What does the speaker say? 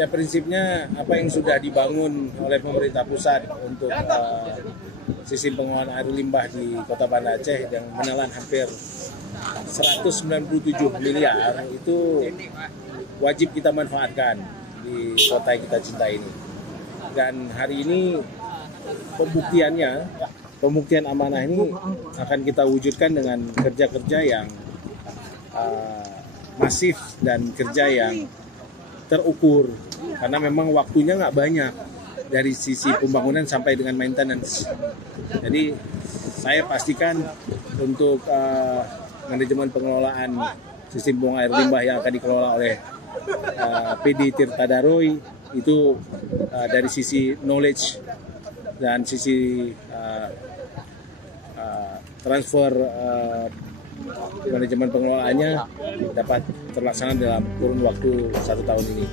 Ya prinsipnya apa yang sudah dibangun oleh pemerintah pusat untuk sistem pengelolaan air limbah di Kota Banda Aceh yang menelan hampir 197 miliar itu wajib kita manfaatkan di kota yang kita cintai ini. Dan hari ini pembuktian amanah ini akan kita wujudkan dengan kerja-kerja yang masif dan kerja yang terukur, karena memang waktunya nggak banyak dari sisi pembangunan sampai dengan maintenance. Jadi saya pastikan untuk manajemen pengelolaan sistem buang air limbah yang akan dikelola oleh PD Tirta Daroy itu dari sisi knowledge dan sisi transfer manajemen pengelolaannya dapat terlaksana dalam kurun waktu 1 tahun ini.